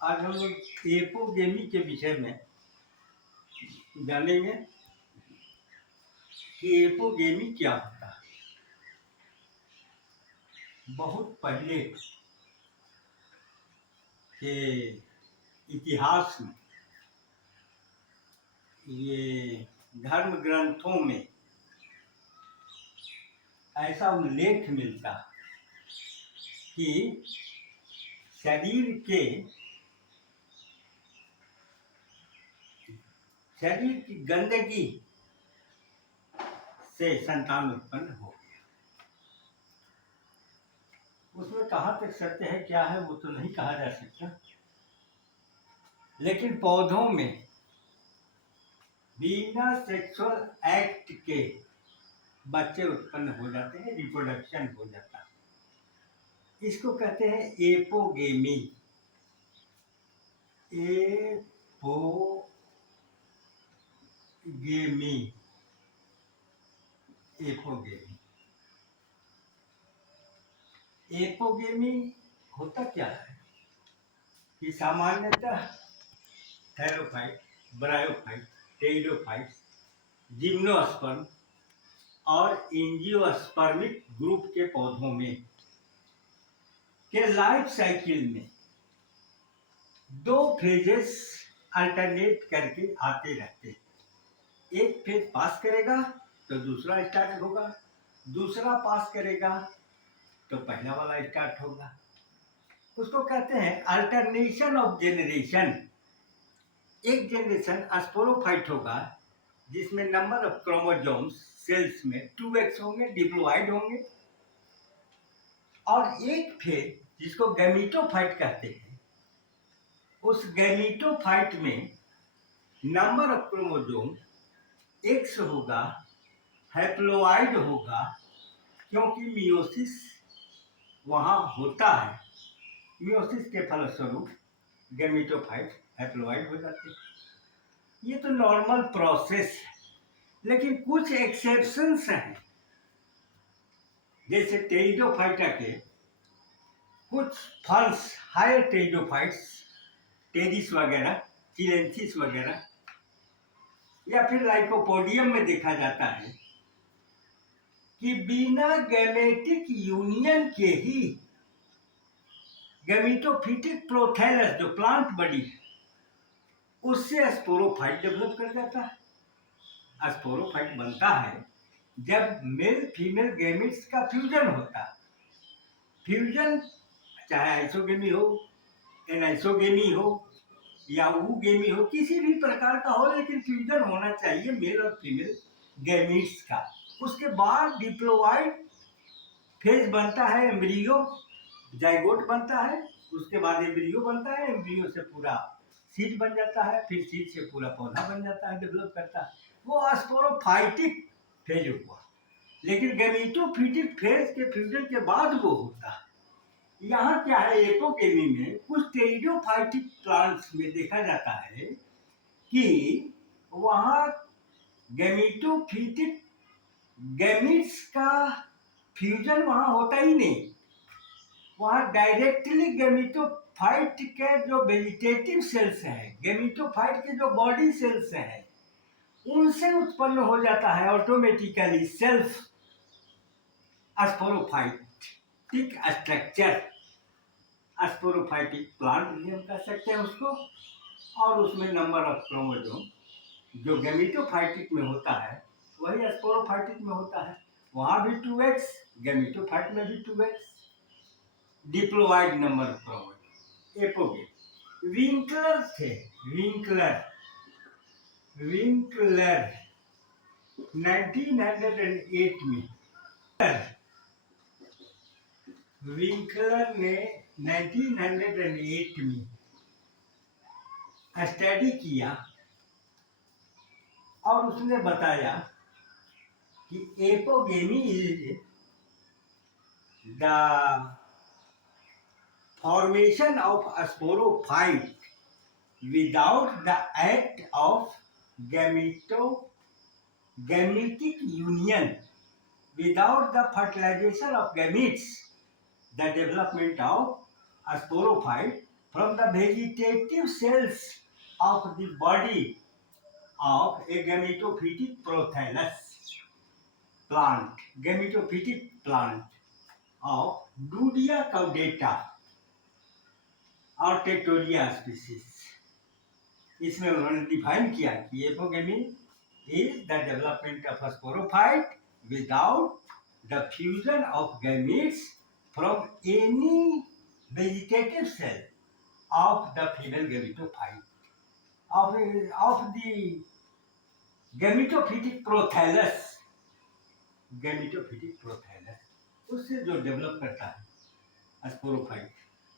आज हम लोग एपोगेमी के विषय में जानेंगे कि एपोगेमी क्या होता है। बहुत पहले के इतिहास में ये धर्म ग्रंथों में ऐसा उल्लेख मिलता कि शरीर की गंदगी से संतान उत्पन्न हो गया। उसमें कहाँ तक सत्य है क्या है वो तो नहीं कहा जा सकता, लेकिन पौधों में बिना सेक्सुअल एक्ट के बच्चे उत्पन्न हो जाते हैं, रिप्रोडक्शन हो जाता है। इसको कहते हैं एपोगेमी। एपोगेमी एपोगेमी एपोगेमी होता क्या है कि सामान्यतः थैलोफाइट, ब्रायोफाइट, टेरिडोफाइट, जिम्नोस्पर्म और एंजियोस्पर्मिक ग्रुप के पौधों में के लाइफ साइकिल में दो फेजेस अल्टरनेट करके आते रहते हैं। एक फेज पास करेगा तो दूसरा स्टार्ट होगा, दूसरा पास करेगा तो पहला वाला स्टार्ट होगा। उसको कहते हैं अल्टरनेशन ऑफ जेनरेशन। एक जनरेशन स्पोरोफाइट होगा जिसमें नंबर ऑफ क्रोमोसोम्स सेल्स में 2x होंगे, डिप्लॉइड होंगे, और एक फेज जिसको गैमीटोफाइट कहते हैं, उस गैमीटोफाइट में नंबर ऑफ क्रोमोसोम x होगा, हैप्लोइड होगा, क्योंकि मियोसिस वहाँ होता है। मियोसिस के फलस्वरूप गैमीटोफाइट हैप्लोइड हो जाते हैं। ये तो नॉर्मल प्रोसेस है, लेकिन कुछ एक्सेप्शंस हैं। जैसे टेरिडोफाइटा के कुछ फल्स हायर टेरिडोफाइट्स, टेरिस वगैरह, चिलेंसिस वगैरह, या फिर लाइकोपोडियम में देखा जाता है कि बिना गैमेटिक यूनियन के ही गैमीटोफिटिक प्रोथैलस जो प्लांट बॉडी है उससे स्पोरोफाइट डेवलप कर जाता है। स्पोरोफाइट बनता है जब मेल फीमेल गैमेट्स का फ्यूजन होता है। फ्यूजन चाहे आइसोगेमी हो, एनाइसोगेमी हो या ऊगेमी हो, किसी भी प्रकार का हो, लेकिन फ्यूजन होना चाहिए मेल और फीमेल गैमेट्स का। उसके बाद डिप्लॉइड फेज बनता है, एम्ब्रियो जाइगोट बनता है, उसके बाद एम्ब्रियो बनता है, एम्ब्रियो से पूरा सीड बन जाता है, फिर सीड से पूरा पौधा बन जाता है, डेवलप करता है। वो स्पोरोफाइटिक फेज हुआ। लेकिन गैमीटोफिटिक फेज के फ्यूजन के बाद वो होता है। यहाँ क्या है, एपोगेमी में कुछ टेरिडोफाइटिक प्लांट्स में देखा जाता है कि वहाँ गैमीटोफिटिक गैमीट्स का फ्यूजन वहाँ होता ही नहीं। वहाँ डायरेक्टली गैमीटोफाइट के जो वेजिटेटिव सेल्स हैं, गैमीटोफाइट के जो बॉडी सेल्स हैं, उनसे उत्पन्न हो जाता है automatically self sporophytic structure. Sporophytic plant भी हम कह सकते हैं उसको। और उसमें नंबर ऑफ क्रोमोसोम जो गैमीटोफाइटिक में होता है वही स्पोरोफाइटिक में होता है। वहाँ भी 2x, गैमीटोफाइट में भी 2x, diploid number of chromosome. Apogamy Winkler थे, विंकलर 1908 में विंकलर ने 1908 में स्टडी किया और उसने बताया कि apogamy is the formation of sporophyte without the act of gametic union, without the fertilization of gametes, the development of a sporophyte from the vegetative cells of the body of a gametophytic prothallus plant, gametophytic plant of Dudia caudata और टेक्टोरिया species. इसमें उन्होंने define किया कि apogamy is the development of sporophyte without the fusion of gametes from any vegetative cell of the female gametophyte of the gametophytic prothallus, gametophytic prothallus उससे जो develop करता है sporophyte,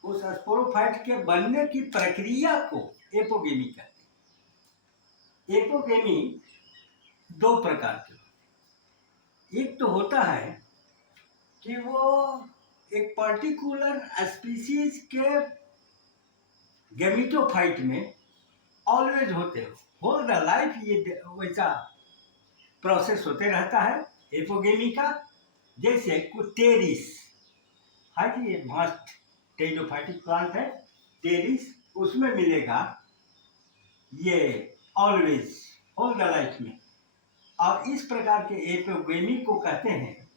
उस स्पोरोफाइट के बनने की प्रक्रिया को एपोगेमी कहते हैं। एपोगेमी दो प्रकार के, एक तो होता है कि वो एक पर्टिकुलर स्पीसीज के गैमेटोफाइट में ऑलवेज होते हो, होल द लाइफ ये वैसा प्रोसेस होते रहता है एपोगेमी का। जैसे टेरिस है कि ये मस्ट टेरिडोफाइटिक प्लांट है, टेरिस, उसमें मिलेगा ये ऑलवेज होल द लाइफ में। और इस प्रकार के एपोगेमी को कहते हैं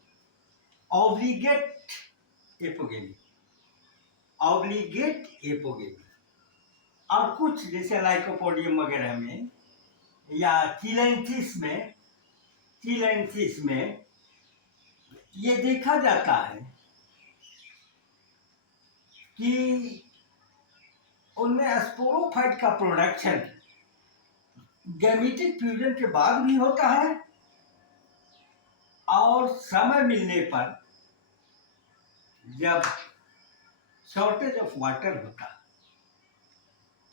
ऑब्लिगेट एपोगेमी, ऑब्लिगेट एपोगेमी। और कुछ जैसे लाइकोपोडियम वगैरह में या चिलेंथिस में ये देखा जाता है कि उनमें स्पोरोफाइट का प्रोडक्शन गैमेटिक फ्यूजन के बाद भी होता है और समय मिलने पर जब शॉर्टेज ऑफ वाटर होता है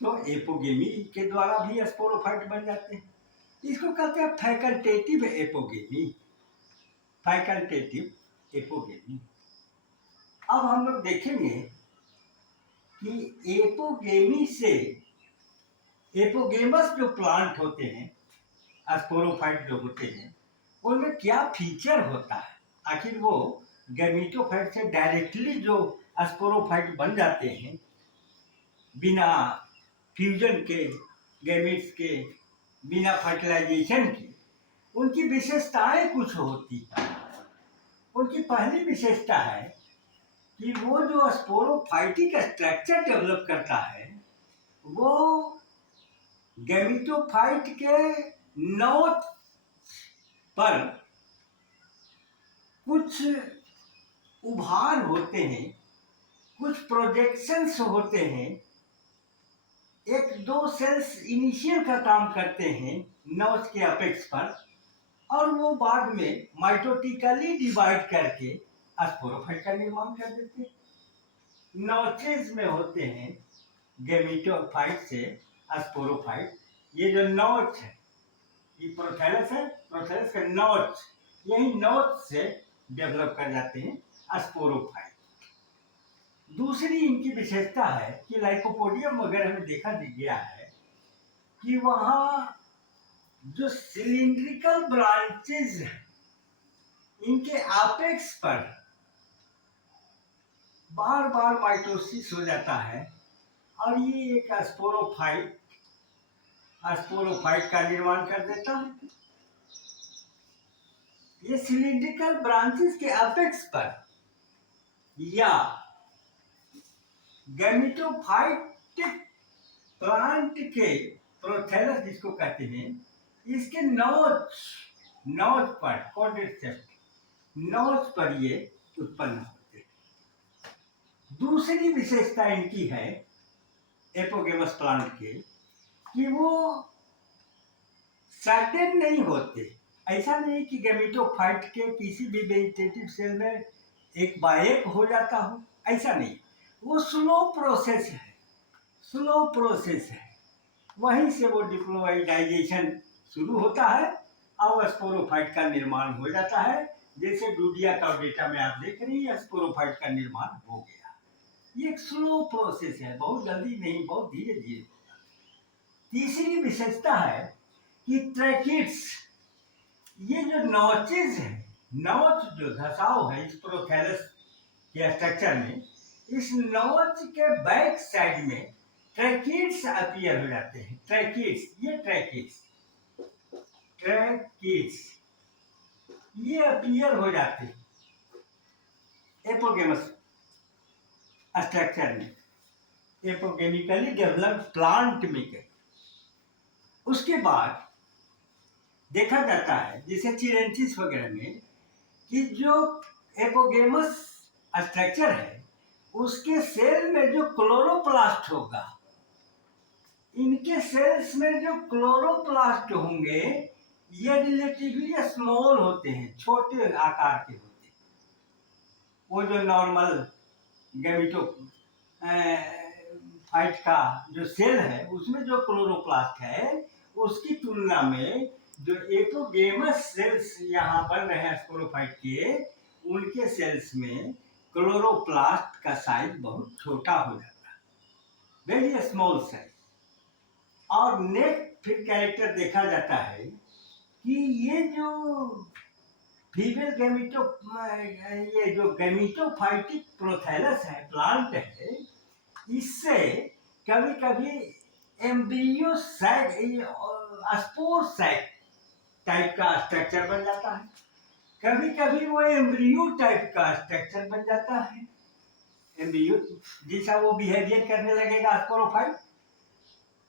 तो एपोगेमी के द्वारा भी स्पोरोफाइट बन जाते हैं। इसको कहते हैं फैकल्टेटिव एपोगेमी, फैकल्टेटिव एपोगेमी। अब हम लोग देखेंगे कि एपोगेमी से एपोगेमस जो प्लांट होते हैं, स्पोरोफाइट जो होते हैं, उनमें क्या फीचर होता है। आखिर वो गैमेटोफाइट से डायरेक्टली जो स्पोरोफाइट बन जाते हैं बिना फ्यूजन के, गैमेट्स के, बिना फर्टिलाइजेशन के, उनकी विशेषताएं कुछ होती हैं। उनकी पहली विशेषता है कि वो जो स्पोरोफाइटिक स्ट्रक्चर डेवलप करता है वो गैमेटोफाइट के नोच पर कुछ उभार होते हैं, कुछ प्रोजेक्शंस होते हैं, एक दो सेल्स इनिशियल का काम करते हैं नोच के अपेक्स पर, और वो बाद में माइटोटिकली डिवाइड करके स्पोरोफाइट का निर्माण कर देते हैं। नोचेस में होते हैं गैमेटोफाइट से स्पोरोफाइट। ये जो नोच है, ये प्रोथैलस है, प्रोथैलस का नोच, यही नोच से डेवलप कर जाते हैं स्पोरोफाइट। दूसरी इनकी विशेषता है कि लाइकोपोडियम वगैरह में देखा गया है कि वहाँ जो सिलिंड्रिकल ब्रांचेस हैं इनके एपेक्स पर बार बार माइटोसिस हो जाता है और ये एक स्पोरोफाइट का निर्माण कर देता है। ये सिलिंड्रिकल ब्रांचेस के एपेक्स पर या गैमेटोफाइटिक प्लांट के प्रोथैलस जिसको कहते हैं, इसके नोच पर कॉर्डेसेप्ट नोच पर ये उत्पन्न होते हैं। दूसरी विशेषता इनकी है एपोगेमस प्लांट के कि वो सर्टेन नहीं होते। ऐसा नहीं कि गैमेटोफाइट के किसी भी वेजिटेटिव सेल में एक बाय एक हो जाता हो, ऐसा नहीं। वो स्लो प्रोसेस है, स्लो प्रोसेस है। वहीं से वो डिप्लोइडाइजेशन शुरू होता है और स्पोरोफाइट का निर्माण हो जाता है। जैसे डूडिया काउडेटा में आप देख रही हैं स्पोरोफाइट का निर्माण हो गया। ये एक स्लो प्रोसेस है, बहुत जल्दी नहीं, बहुत धीरे धीरे होता है। तीसरी विशेषता है कि ट्रैकिड्स, ये जो नोचेस है, नोच जो धसाव है इस प्रोथैलस के स्ट्रक्चर में, इस नोच के बैक साइड में ट्रैकिड्स अपीयर हो जाते हैं। ट्रैकिड्स, ये ट्रैकिड्स ये अपीयर हो जाते हैं एपोगेमस स्ट्रक्चर में, एपोगेमिकली डेवलप्ड प्लांट में के। उसके बाद देखा जाता है जैसे चिरेंसिस वगैरह में कि जो एपोगेमस स्ट्रक्चर है उसके सेल में जो क्लोरोप्लास्ट होगा, इनके सेल्स में जो क्लोरोप्लास्ट होंगे ये रिलेटिवली स्मॉल होते हैं, छोटे आकार के होते हैं। वो जो नॉर्मल गैमेटो फाइट का जो सेल है उसमें जो क्लोरोप्लास्ट है उसकी तुलना में जो एपोगेमस सेल्स यहाँ बन रहे हैं स्पोरोफाइट के, उनके सेल्स में क्लोरोप्लास्ट का साइज बहुत छोटा हो जाता है, वेरी स्मॉल साइज। और नेक्स्ट फिर कैरेक्टर देखा जाता है कि ये जो फीमेल ये जो गैमेटोफाइटिक प्रोथैलस है, प्लांट है, इससे कभी कभी embryo sac, spore sac type का स्ट्रक्चर बन जाता है, कभी कभी वो एम्ब्रियो टाइप का स्ट्रक्चर बन जाता है, एम्ब्रियो जैसा वो बिहेवियर करने लगेगा स्पोरोफाइट।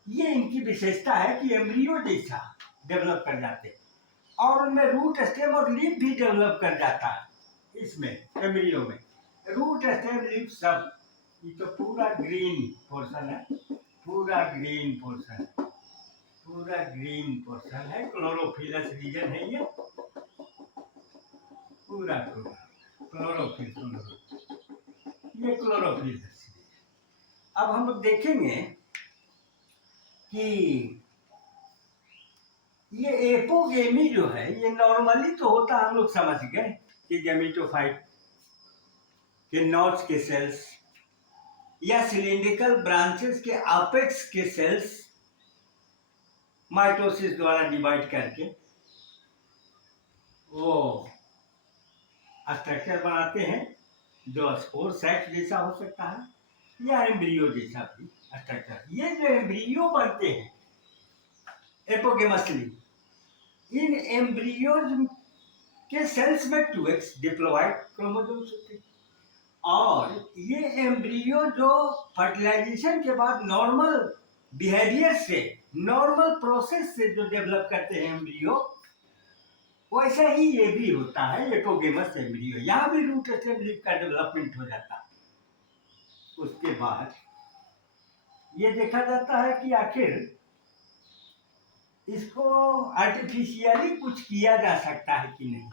ये इनकी विशेषता है कि एम्ब्रियो जैसा डेवलप कर जाते हैं और उनमें रूट स्टेम और लीफ भी डेवलप कर जाता है। इसमें एम्ब्रियो में रूट स्टेम लीफ सब, ये तो पूरा ग्रीन पोर्शन है, पूरा ग्रीन पोर्शन, पूरा ग्रीन पोर्शन है, क्लोरोफिलस रीजन है ये पूरा क्लोरोफिल, ये क्लोरोफिलस। अब हम लोग देखेंगे कि ये एपोगेमी जो है ये नॉर्मली तो होता, हम लोग समझ गए कि गैमेटोफाइट के नॉच के सेल्स या सिलिंड्रिकल ब्रांचेस के अपेक्स के सेल्स माइटोसिस द्वारा डिवाइड करके वो स्ट्रक्चर बनाते हैं जो स्पोर सैक जैसा हो सकता है या एम्ब्रियो जैसा भी स्ट्रक्चर। ये जो एम्ब्रियो बनते हैं एपोगेमसली, इन एम्ब्रियोज के सेल्स में 2x डिप्लॉइड क्रोमोसोम्स होते हैं और ये एम्ब्रियो जो फर्टिलाइजेशन के बाद नॉर्मल बिहेवियर से, नॉर्मल प्रोसेस से जो डेवलप करते हैं एम्ब्रियो, वैसा ही ये भी होता है एपोगेमस एम्ब्रियो। यहाँ भी रूट स्टेम लीफ का डेवलपमेंट हो जाता है। उसके बाद ये देखा जाता है कि आखिर इसको आर्टिफिशियली कुछ किया जा सकता है कि नहीं।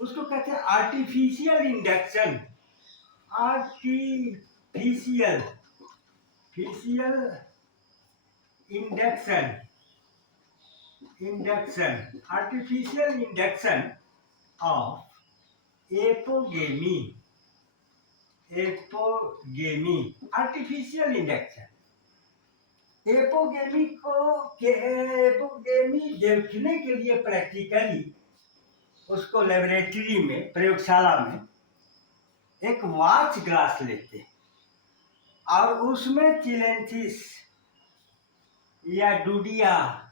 उसको कहते हैं artificial induction, artificial induction, artificial induction of apogamy, artificial induction. Apogamy देखने के लिए प्रैक्टिकली उसको लेबोरेटरी में, प्रयोगशाला में एक वाच ग्लास लेते हैं और उसमें चिलेंथिस या डूडिया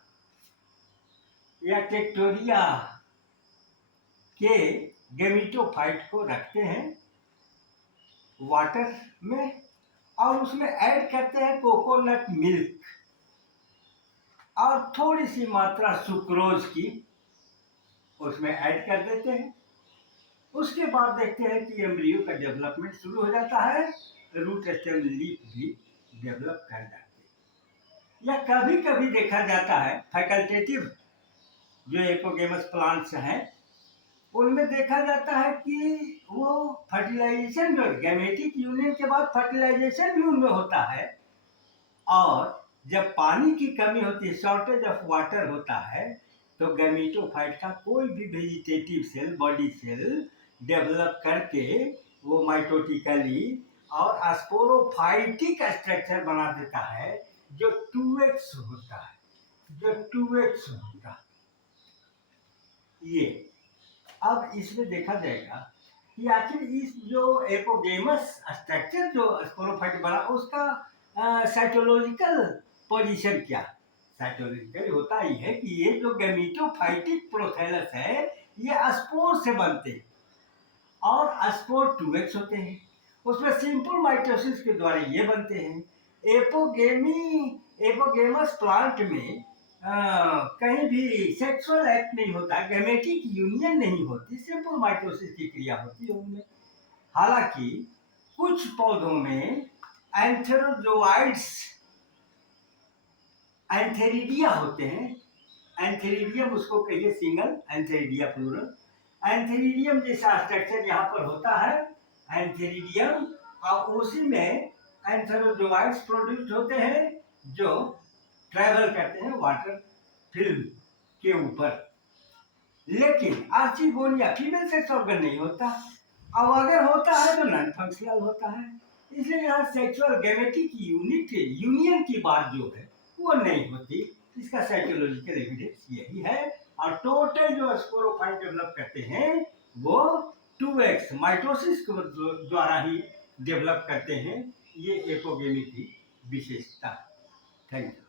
या टेक्टोरिया के गैमेटोफाइट को रखते हैं वाटर में और उसमें ऐड करते हैं कोकोनट मिल्क और थोड़ी सी मात्रा सुक्रोज की उसमें ऐड कर देते हैं। उसके बाद देखते हैं कि एम्ब्रियो का डेवलपमेंट शुरू हो जाता है, रूट स्टेम लीफ भी डेवलप कर जाते हैं। या कभी कभी देखा जाता है फैकल्टेटिव जो एपोगेमस प्लांट्स हैं उनमें देखा जाता है कि वो फर्टिलाइजेशन, जो गैमेटिक यूनियन के बाद फर्टिलाइजेशन भी उनमें होता है और जब पानी की कमी होती है, शॉर्टेज ऑफ वाटर होता है, तो गैमेटोफाइट का कोई भी vegetative cell, body cell develop करके वो माइटोटिकली और स्पोरोफाइटिक स्ट्रक्चर बना देता है जो 2x होता है, जो 2x होता है। ये अब इसमें देखा जाएगा कि आखिर इस जो एपोगेमस स्ट्रक्चर जो स्पोरोफाइट बना उसका साइटोलॉजिकल पोजीशन क्या। साइटोलॉजिकल होता ही है कि ये जो गैमेटोफाइटिक प्रोथैलस है ये स्पोर से बनते हैं और स्पोर 2x होते हैं। उसमें सिंपल माइटोसिस के द्वारा ये बनते हैं। एपोगेमस प्लांट में कहीं भी सेक्सुअल एक्ट नहीं होता, गैमेटिक यूनियन नहीं होती, सिंपल माइटोसिस की क्रिया होती है उनमें। हालांकि कुछ पौधों में एंथेरोजोइड्स एंथेरिडिया होते हैं। एंथेरिडियम उसको कहिए सिंगल, एंथेरिडिया प्लूरल। एंथेरिडियम जैसा स्ट्रक्चर यहाँ पर होता है एंथेरिडियम, और उसी में एंथेरोजोइड्स प्रोड्यूस होते हैं जो ट्रैवल करते हैं वाटर फिल्म के ऊपर। लेकिन आर्चिगोनिया फीमेल सेक्स ऑर्गन नहीं होता, अब अगर होता है तो नॉन फंक्शनल होता है। इसलिए यहाँ सेक्सुअल गैमेटिक यूनियन की बात जो है वो नहीं होती। इसका साइकोलॉजिकल एविडेंस यही है। और टोटल जो स्पोरोफाइट डेवलप करते हैं वो 2x माइटोसिस के द्वारा ही डेवलप करते हैं। ये एपोगेमी की विशेषता। Thank you.